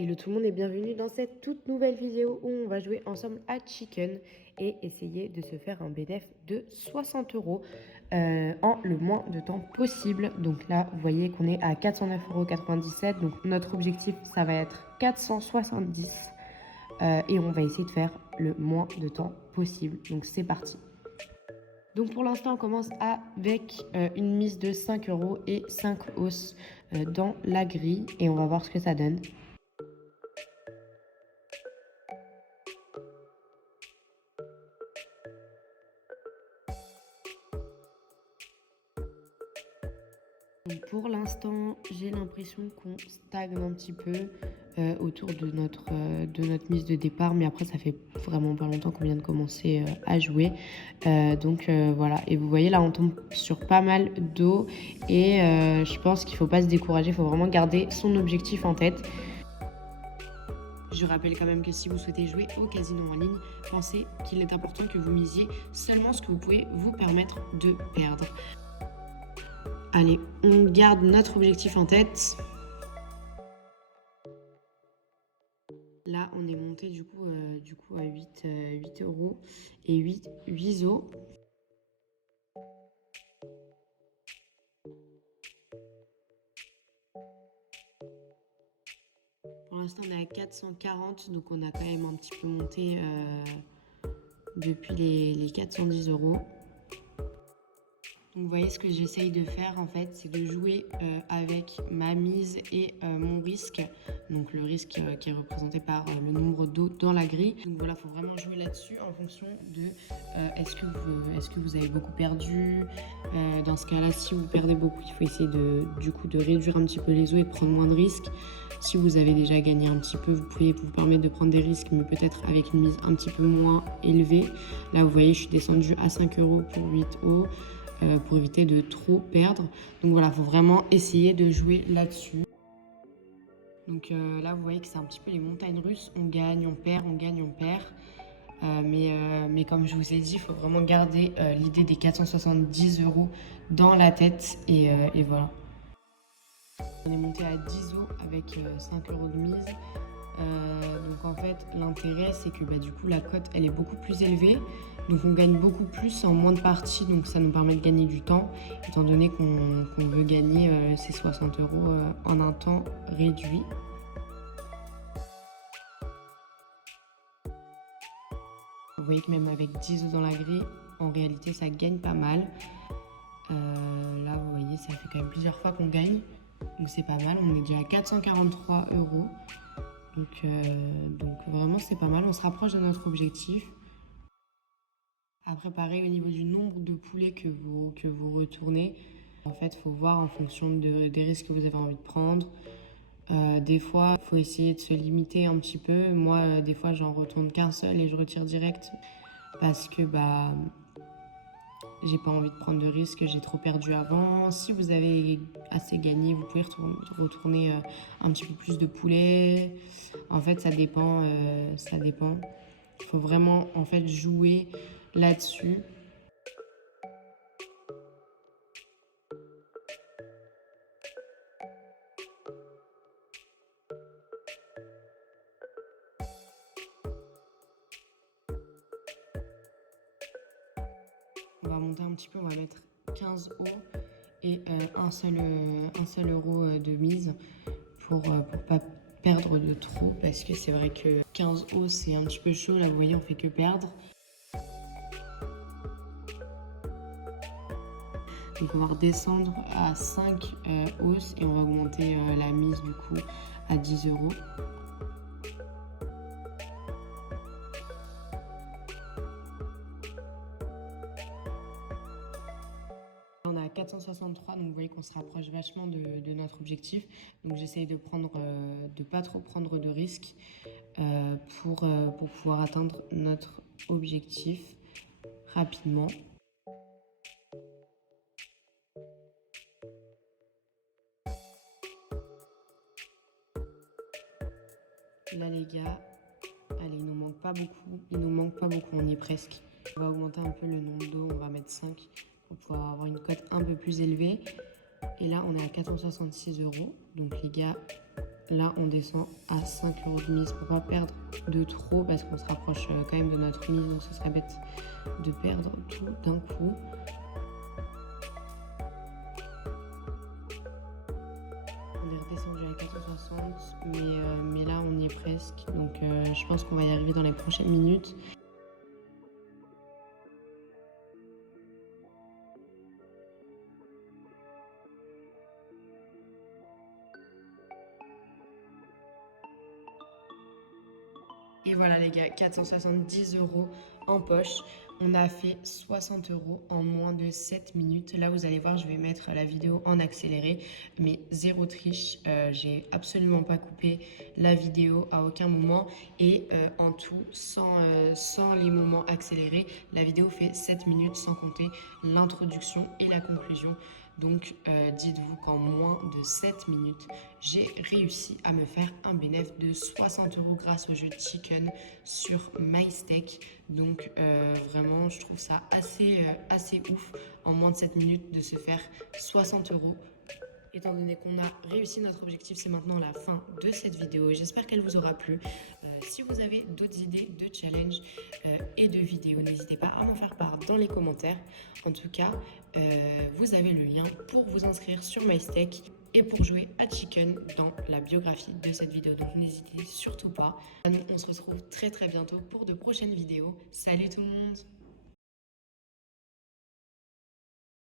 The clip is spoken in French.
Hello tout le monde et bienvenue dans cette toute nouvelle vidéo où on va jouer ensemble à Chicken et essayer de se faire un bénéf de 60 € en le moins de temps possible. Donc là, vous voyez qu'on est à 409,97 €. Donc notre objectif, ça va être 470 et on va essayer de faire le moins de temps possible. Donc c'est parti. Donc pour l'instant, on commence avec une mise de 5 € et 5 os dans la grille et on va voir ce que ça donne. Donc pour l'instant, j'ai l'impression qu'on stagne un petit peu autour de notre mise de départ. Mais après, ça fait vraiment pas longtemps qu'on vient de commencer à jouer. Donc voilà. Et vous voyez, là, on tombe sur pas mal d'eau. Et je pense qu'il ne faut pas se décourager. Il faut vraiment garder son objectif en tête. Je rappelle quand même que si vous souhaitez jouer au casino en ligne, pensez qu'il est important que vous misiez seulement ce que vous pouvez vous permettre de perdre. Allez, on garde notre objectif en tête. Là, on est monté du coup à 8 € et 8 os. Pour l'instant, on est à 440, donc on a quand même un petit peu monté depuis les 410 €. Donc vous voyez, ce que j'essaye de faire en fait, c'est de jouer avec ma mise et mon risque. Donc le risque qui est représenté par le nombre d'eau dans la grille. Donc voilà, il faut vraiment jouer là-dessus en fonction de est-ce que vous avez beaucoup perdu. Dans ce cas-là, si vous perdez beaucoup, il faut essayer de réduire un petit peu les eaux et de prendre moins de risques. Si vous avez déjà gagné un petit peu, vous pouvez vous permettre de prendre des risques, mais peut-être avec une mise un petit peu moins élevée. Là, vous voyez, je suis descendue à 5 € pour 8 os. Pour éviter de trop perdre. Donc voilà, il faut vraiment essayer de jouer là-dessus. Donc là, vous voyez que c'est un petit peu les montagnes russes. On gagne, on perd, on gagne, on perd. Mais comme je vous ai dit, il faut vraiment garder l'idée des 470 € dans la tête. Et voilà. On est monté à 10 os avec 5 € de mise. Donc en fait, l'intérêt, c'est que du coup, la cote, elle est beaucoup plus élevée. Donc on gagne beaucoup plus en moins de parties. Donc ça nous permet de gagner du temps, étant donné qu'on veut gagner ces 60 € en un temps réduit. Vous voyez que même avec 10 os dans la grille, en réalité, ça gagne pas mal. Là, vous voyez, ça fait quand même plusieurs fois qu'on gagne. Donc c'est pas mal. On est déjà à 443 €. Donc vraiment, c'est pas mal. On se rapproche de notre objectif. Après, pareil, au niveau du nombre de poulets que vous retournez, en fait, il faut voir en fonction des risques que vous avez envie de prendre. Des fois, il faut essayer de se limiter un petit peu. Moi, des fois, j'en retourne qu'un seul et je retire direct parce que j'ai pas envie de prendre de risques, j'ai trop perdu avant. Si vous avez assez gagné, vous pouvez retourner un petit peu plus de poulets. En fait, ça dépend. Il faut vraiment en fait jouer là-dessus. On va monter un petit peu, on va mettre 15 os et un seul euro de mise pour pas perdre de trop, parce que c'est vrai que 15 os c'est un petit peu chaud. Là, vous voyez, on fait que perdre. Donc on va redescendre à 5 os et on va augmenter la mise du coup à 10 €. On est à 463, donc vous voyez qu'on se rapproche vachement de notre objectif. Donc j'essaye de pas trop prendre de risques pour pouvoir atteindre notre objectif rapidement. Là les gars, allez, il nous manque pas beaucoup, on y est presque. On va augmenter un peu le nombre d'eau, on va mettre 5 pour pouvoir avoir une cote un peu plus élevée. Et là, on est à 466 €. Donc les gars, là on descend à 5 € de mise pour pas perdre de trop parce qu'on se rapproche quand même de notre mise, donc ce serait bête de perdre tout d'un coup. On est redescendu à 460, mais là on y est presque, donc je pense qu'on va y arriver dans les prochaines minutes. Et voilà les gars, 470 € en poche. On a fait 60 € en moins de 7 minutes. Là, vous allez voir, je vais mettre la vidéo en accéléré, mais zéro triche. J'ai absolument pas coupé la vidéo à aucun moment. Et en tout, sans les moments accélérés, la vidéo fait 7 minutes sans compter l'introduction et la conclusion. Donc, dites-vous qu'en moins de 7 minutes, j'ai réussi à me faire un bénéfice de 60 € grâce au jeu Chicken sur MyStake. Donc, vraiment, je trouve ça assez ouf en moins de 7 minutes de se faire 60 €. Étant donné qu'on a réussi notre objectif, c'est maintenant la fin de cette vidéo. J'espère qu'elle vous aura plu. Si vous avez d'autres idées de challenge et de vidéos, n'hésitez pas à m'en faire part dans les commentaires. En tout cas, vous avez le lien pour vous inscrire sur MyStake et pour jouer à Chicken dans la biographie de cette vidéo. Donc n'hésitez surtout pas. On se retrouve très bientôt pour de prochaines vidéos. Salut tout le monde!